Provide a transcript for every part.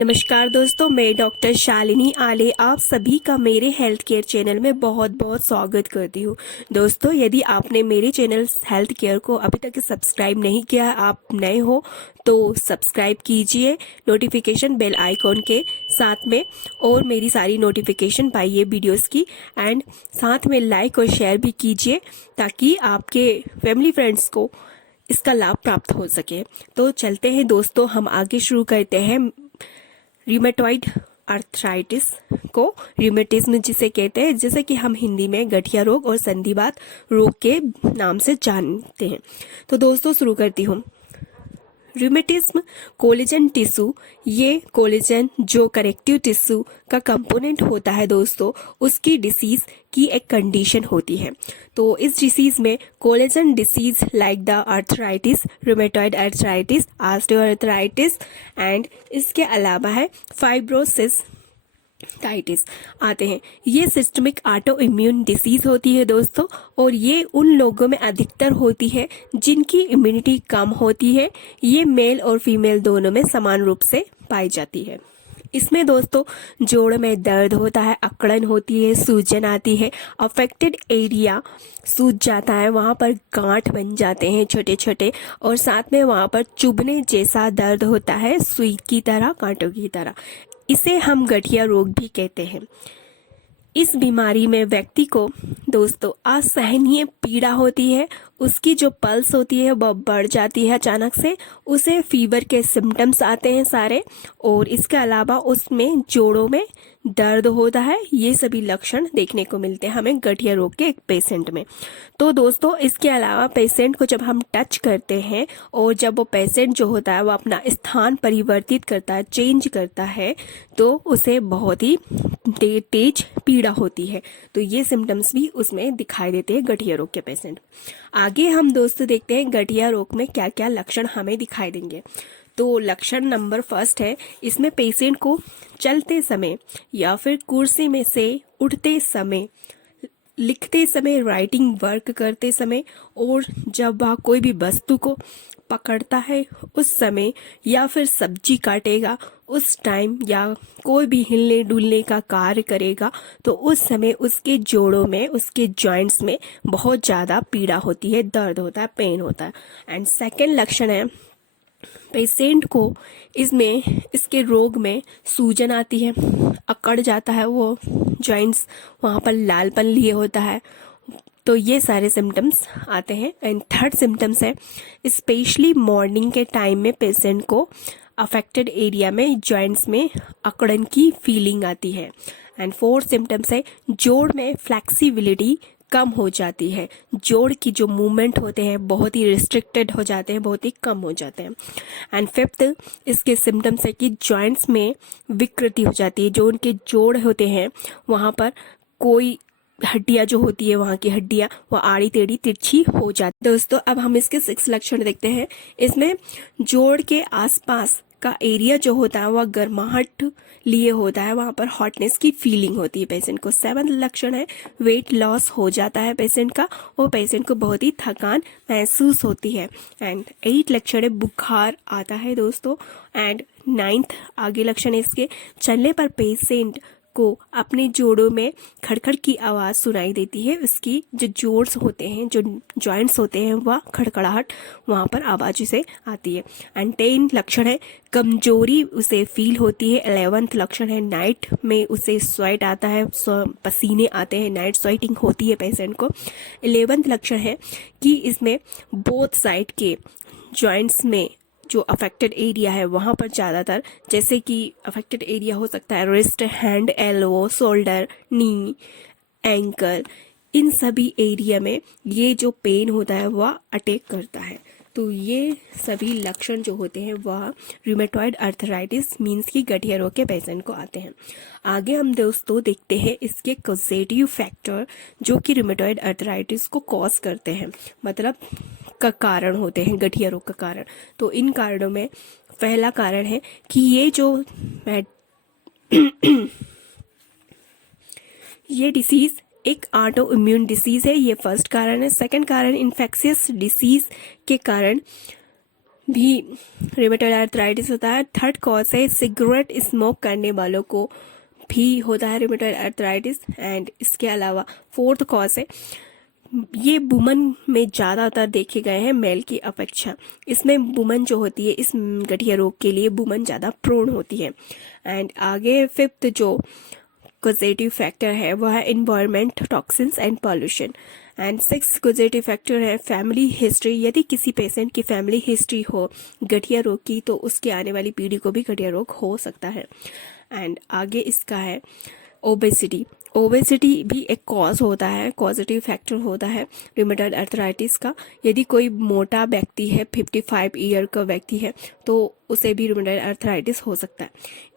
नमस्कार दोस्तों, मैं डॉक्टर शालिनी आले आप सभी का मेरे हेल्थ केयर चैनल में बहुत बहुत स्वागत करती हूँ। दोस्तों, यदि आपने मेरे चैनल हेल्थ केयर को अभी तक सब्सक्राइब नहीं किया है, आप नए हो तो सब्सक्राइब कीजिए नोटिफिकेशन बेल आइकॉन के साथ में, और मेरी सारी नोटिफिकेशन पाइए वीडियोस की, एंड साथ में लाइक और शेयर भी कीजिए ताकि आपके फैमिली फ्रेंड्स को इसका लाभ प्राप्त हो सके। तो चलते हैं दोस्तों, हम आगे शुरू करते हैं रूमेटॉइड आर्थराइटिस को। रूमेटिज्म जिसे कहते हैं, जैसे कि हम हिंदी में गठिया रोग और संधिवात रोग के नाम से जानते हैं। तो दोस्तों शुरू करती हूँ। रूमेटिज्म कोलेजन टिश्यू, ये कोलेजन जो करेक्टिव टिश्यू का कंपोनेंट होता है दोस्तों, उसकी डिसीज की एक कंडीशन होती है। तो इस डिसीज में collagen disease like the arthritis, rheumatoid arthritis, osteoarthritis and इसके अलावा है फाइब्रोसिस टाइटिस आते हैं। ये सिस्टमिक ऑटो इम्यून डिसीज होती है दोस्तों, और ये उन लोगों में अधिकतर होती है जिनकी इम्यूनिटी कम होती है। ये मेल और फीमेल दोनों में समान रूप से पाई जाती है। इसमें दोस्तों जोड़ में दर्द होता है, अकड़न होती है, सूजन आती है, अफेक्टेड एरिया सूज जाता है, वहाँ पर गांठ बन जाते हैं छोटे छोटे, और साथ में वहाँ पर चुभने जैसा दर्द होता है, सुई की तरह, कांटों की तरह। इसे हम गठिया रोग भी कहते हैं। इस बीमारी में व्यक्ति को दोस्तों असहनीय पीड़ा होती है, उसकी जो पल्स होती है वह बढ़ जाती है अचानक से, उसे फीवर के सिम्टम्स आते हैं सारे, और इसके अलावा उसमें जोड़ों में दर्द होता है। ये सभी लक्षण देखने को मिलते हैं हमें गठिया रोग के एक पेशेंट में। तो दोस्तों इसके अलावा पेशेंट को जब हम टच करते हैं, और जब वो पेशेंट जो होता है वो अपना स्थान परिवर्तित करता है, चेंज करता है, तो उसे बहुत ही तेज पीड़ा होती है। तो ये सिम्टम्स भी उसमें दिखाई देते हैं गठिया रोग के पेशेंट। आगे हम दोस्तों देखते हैं गठिया रोग में क्या क्या लक्षण हमें दिखाई देंगे। तो लक्षण नंबर फर्स्ट है, इसमें पेशेंट को चलते समय या फिर कुर्सी में से उठते समय, लिखते समय, राइटिंग वर्क करते समय, और जब वह कोई भी वस्तु को पकड़ता है उस समय, या फिर सब्जी काटेगा उस टाइम, या कोई भी हिलने डुलने का कार्य करेगा तो उस समय उसके जोड़ों में, उसके जॉइंट्स में बहुत ज़्यादा पीड़ा होती है, दर्द होता है, पेन होता है। एंड सेकेंड लक्षण है, पेशेंट को इसमें, इसके रोग में सूजन आती है, अकड़ जाता है वो जॉइंट्स, वहाँ पर लालपन लिए होता है। तो ये सारे सिम्टम्स आते हैं। एंड थर्ड सिम्टम्स है, स्पेशली मॉर्निंग के टाइम में पेशेंट को अफेक्टेड एरिया में, जॉइंट्स में अकड़न की फीलिंग आती है। एंड फोर्थ सिम्टम्स है, जोड़ में फ्लेक्सिबिलिटी कम हो जाती है, जोड़ की जो मूवमेंट होते हैं बहुत ही रिस्ट्रिक्टेड हो जाते हैं, बहुत ही कम हो जाते हैं। एंड फिफ्थ इसके सिम्टम्स है कि जॉइंट्स में विकृति हो जाती है, जो उनके जोड़ होते हैं वहाँ पर कोई हड्डियाँ जो होती है, वहाँ की हड्डियाँ वह आड़ी टेढ़ी तिरछी हो जाती है। दोस्तों अब हम इसके 6 लक्षण देखते हैं। इसमें जोड़ के आसपास का एरिया जो होता है वह गर्माहट लिए होता है, वहाँ पर हॉटनेस की फीलिंग होती है पेशेंट को। 7 लक्षण है, वेट लॉस हो जाता है पेशेंट का, और पेशेंट को बहुत ही थकान महसूस होती है। एंड 8 लक्षण है, बुखार आता है दोस्तों। एंड 9th आगे लक्षण है इसके, चलने पर पेशेंट को अपने जोड़ों में खड़खड़ की आवाज़ सुनाई देती है, उसकी जो जोड़्स होते हैं, जो जॉइंट्स होते हैं, वह खड़खड़ाहट वहाँ पर आवाज़ उसे आती है। एंड 10 लक्षण है, कमजोरी उसे फील होती है। 11th लक्षण है, नाइट में उसे स्वेट आता है, पसीने आते हैं, नाइट स्वेटिंग होती है पेशेंट को। 11th लक्षण है कि इसमें बोथ साइड के जॉइंट्स में जो अफेक्टेड एरिया है वहाँ पर ज़्यादातर, जैसे कि अफेक्टेड एरिया हो सकता है रिस्ट, हैंड, एल्बो, शोल्डर, नी, एंकल, इन सभी एरिया में ये जो पेन होता है वह अटैक करता है। तो ये सभी लक्षण जो होते हैं वह रूमेटॉइड आर्थराइटिस मीन्स की गठिया रोग के पेशेंट को आते हैं। आगे हम दोस्तों देखते हैं इसके कॉजेटिव फैक्टर जो कि रूमेटॉइड आर्थराइटिस को कॉज करते हैं, मतलब का कारण होते हैं, गठिया रोग का कारण। तो इन कारणों में पहला कारण है कि ये जो ये डिसीज एक ऑटो इम्यून डिसीज है, ये फर्स्ट कारण है। सेकंड कारण, इन्फेक्शियस डिसीज के कारण भी रिमेटॉइड आर्थराइटिस होता है। थर्ड कॉज है सिगरेट स्मोक करने वालों को भी होता है रिमेटॉइड आर्थराइटिस। एंड इसके अलावा फोर्थ कॉज है, ये वुमन में ज़्यादातर देखे गए हैं मेल की अपेक्षा। इसमें वुमन जो होती है इस गठिया रोग के लिए वुमन ज़्यादा प्रोन होती है। एंड आगे फिफ्थ जो कॉजेटिव फैक्टर है वह है environment, toxins and pollution. And six causative factor है फैमिली हिस्ट्री। यदि किसी पेशेंट की फैमिली हिस्ट्री हो गठिया रोग की तो उसके आने वाली पीढ़ी को भी गठिया रोग हो सकता है। एंड आगे इसका है ओबेसिटी। ओबेसिटी भी एक कॉज होता है, पॉजिटिव फैक्टर होता है रूमेटॉइड अर्थराइटिस का। यदि कोई मोटा व्यक्ति है, 55 ईयर का व्यक्ति है, तो उसे भी रूमेटॉइड अर्थराइटिस हो सकता है।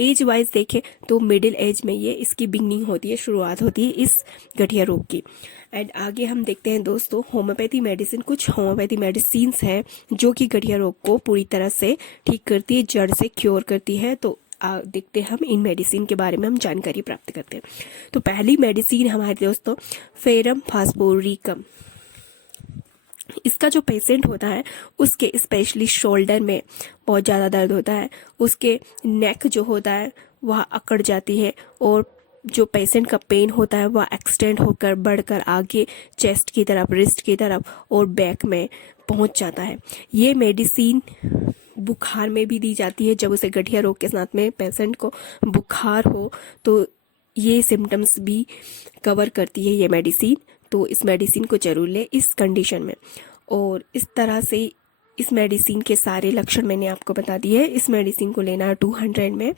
एज वाइज देखें तो मिडिल एज में ये इसकी बिगनिंग होती है, शुरुआत होती है इस गठिया रोग की। एंड आगे हम देखते हैं दोस्तों होम्योपैथी मेडिसिन। कुछ होम्योपैथी मेडिसिन्स हैं जो कि गठिया रोग को पूरी तरह से ठीक करती है, जड़ से क्योर करती है। तो देखते हैं हम इन मेडिसिन के बारे में हम जानकारी प्राप्त करते हैं। तो पहली मेडिसिन हमारे दोस्तों फेरम फास्फोरिकम। इसका जो पेशेंट होता है उसके स्पेशली शोल्डर में बहुत ज़्यादा दर्द होता है, उसके नेक जो होता है वह अकड़ जाती है और जो पेशेंट का पेन होता है वह एक्सटेंड होकर बढ़कर आगे चेस्ट की तरफ, रिस्ट की तरफ और बैक में पहुंच जाता है। ये मेडिसिन बुखार में भी दी जाती है। जब उसे गठिया रोग के साथ में पेशेंट को बुखार हो तो ये सिम्टम्स भी कवर करती है ये मेडिसिन। तो इस मेडिसिन को जरूर लें इस कंडीशन में। और इस तरह से इस मेडिसिन के सारे लक्षण मैंने आपको बता दिए हैं। इस मेडिसिन को लेना है 200 में,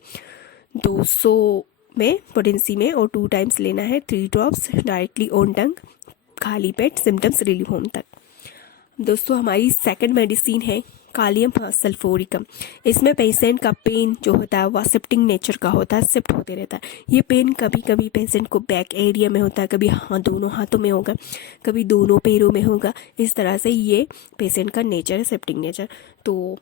200 में पोटेंसी में, और 2 टाइम्स लेना है 3 ड्रॉप्स डायरेक्टली ऑन टंग, खाली पेट, सिम्टम्स रिलीव होने तक। दोस्तों हमारी सेकंड मेडिसिन है कालियम सल्फोरिकम। इसमें पेशेंट का पेन जो होता है वह शिफ्टिंग नेचर का होता है, शिफ्ट होते रहता है। ये पेन कभी कभी पेशेंट को बैक एरिया में होता है, कभी दोनों हाथों में होगा, कभी दोनों पैरों में होगा। इस तरह से ये पेशेंट का नेचर है, शिफ्टिंग नेचर। तो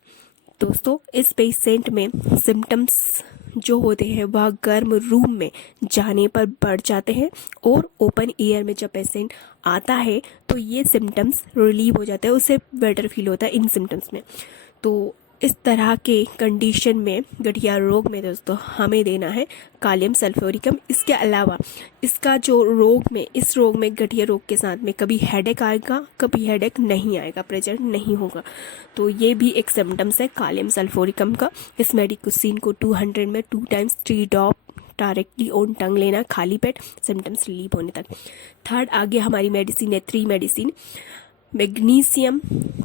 दोस्तों इस पेशेंट में सिम्टम्स जो होते हैं वह गर्म रूम में जाने पर बढ़ जाते हैं और ओपन एयर में जब पेशेंट आता है तो ये सिम्टम्स रिलीव हो जाते हैं, उसे बेटर फील होता है इन सिम्टम्स में। तो इस तरह के कंडीशन में गठिया रोग में दोस्तों हमें देना है कालियम सल्फोरिकम। इसके अलावा इसका जो रोग में, इस रोग में गठिया रोग के साथ में कभी हेडेक आएगा, कभी हेडेक नहीं आएगा, प्रेजेंट नहीं होगा। तो ये भी एक सिम्टम्स है कालियम सल्फोरिकम का। इस मेडिसिन को 200 में 2 टाइम्स 3 ड्रॉप डायरेक्टली ऑन टंग लेना, खाली पेट, सिम्टम्स रिलीव होने तक। थर्ड आगे हमारी मेडिसिन है 3 मेडिसिन मैग्नीशियम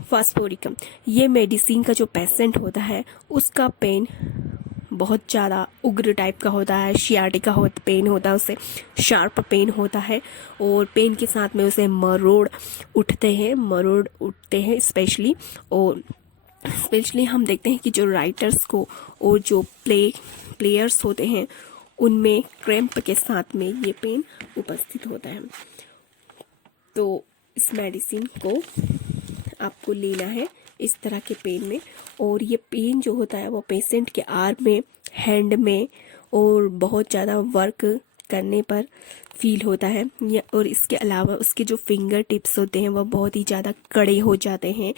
फास्फोरिकम। ये मेडिसिन का जो पेशेंट होता है उसका पेन बहुत ज़्यादा उग्र टाइप का होता है, शियाटिका पेन होता है, उसे शार्प पेन होता है और पेन के साथ में उसे मरोड़ उठते हैं स्पेशली। और स्पेशली हम देखते हैं कि जो राइटर्स को और जो प्लेयर्स होते हैं उनमें क्रैम्प के साथ में ये पेन उपस्थित होता है। तो इस मेडिसिन को आपको लेना है इस तरह के पेन में। और ये पेन जो होता है वो पेशेंट के आर्म में, हैंड में और बहुत ज़्यादा वर्क करने पर फील होता है। और इसके अलावा उसके जो फिंगर टिप्स होते हैं वह बहुत ही ज़्यादा कड़े हो जाते हैं,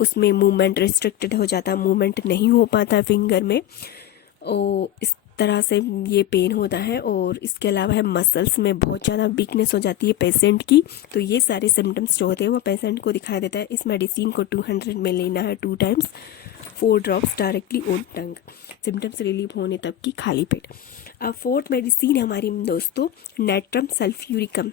उसमें मूवमेंट रिस्ट्रिक्टेड हो जाता है, मूवमेंट नहीं हो पाता फिंगर में। और इस तरह से ये पेन होता है। और इसके अलावा है मसल्स में बहुत ज़्यादा वीकनेस हो जाती है पेशेंट की। तो ये सारे सिम्टम्स जो होते हैं वो पेशेंट को दिखाई देता है। इस मेडिसिन को 200 में लेना है 2 times 4 drops directly on tongue, symptoms relieve होने तक की, खाली पेट। अब फोर्थ मेडिसिन हमारी दोस्तों नेट्रम सल्फ्यूरिकम।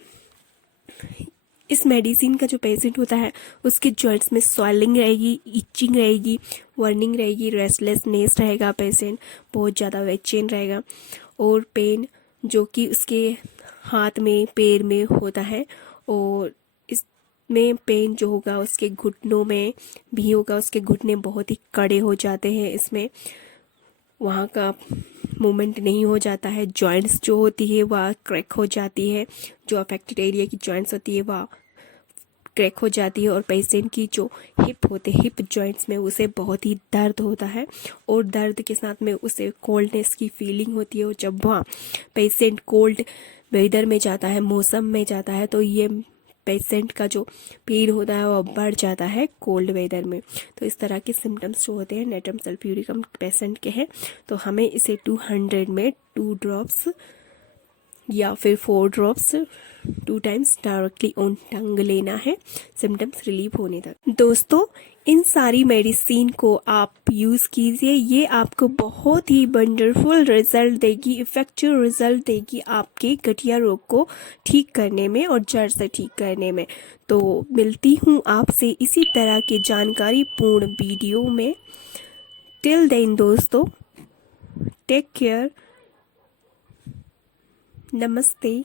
इस मेडिसिन का जो पेशेंट होता है उसके जॉइंट्स में स्वेलिंग रहेगी, इचिंग रहेगी, वर्निंग रहेगी, रेस्टलेसनेस रहेगा, पेशेंट बहुत ज़्यादा बेचैन रहेगा। और पेन जो कि उसके हाथ में, पैर में होता है। और इसमें पेन जो होगा उसके घुटनों में भी होगा, उसके घुटने बहुत ही कड़े हो जाते हैं, इसमें वहाँ का मूवमेंट नहीं हो जाता है। जॉइंट्स जो होती है वह क्रैक हो जाती है, जो अफेक्टेड एरिया की जॉइंट्स होती है वह क्रैक हो जाती है। और पेशेंट की जो हिप होते हैं, हिप जॉइंट्स में उसे बहुत ही दर्द होता है और दर्द के साथ में उसे कोल्डनेस की फीलिंग होती है। और जब वहाँ पेशेंट कोल्ड वेदर में जाता है, मौसम में जाता है, तो ये पेशेंट का जो पेन होता है वो बढ़ जाता है कोल्ड वेदर में। तो इस तरह के सिम्टम्स जो होते हैं नेट्रम सल्फ्यूरिकम पेशेंट के हैं, तो हमें इसे 200 में 2 ड्रॉप्स या फिर 4 ड्रॉप्स 2 टाइम्स डायरेक्टली ऑन टंग लेना है सिम्टम्स रिलीव होने तक। दोस्तों, इन सारी मेडिसिन को आप यूज़ कीजिए, ये आपको बहुत ही वंडरफुल रिजल्ट देगी, इफेक्टिव रिजल्ट देगी आपके गठिया रोग को ठीक करने में और जड़ से ठीक करने में। तो मिलती हूँ आपसे इसी तरह के जानकारी पूर्ण वीडियो में। टिल देन दोस्तों, टेक केयर, नमस्ते।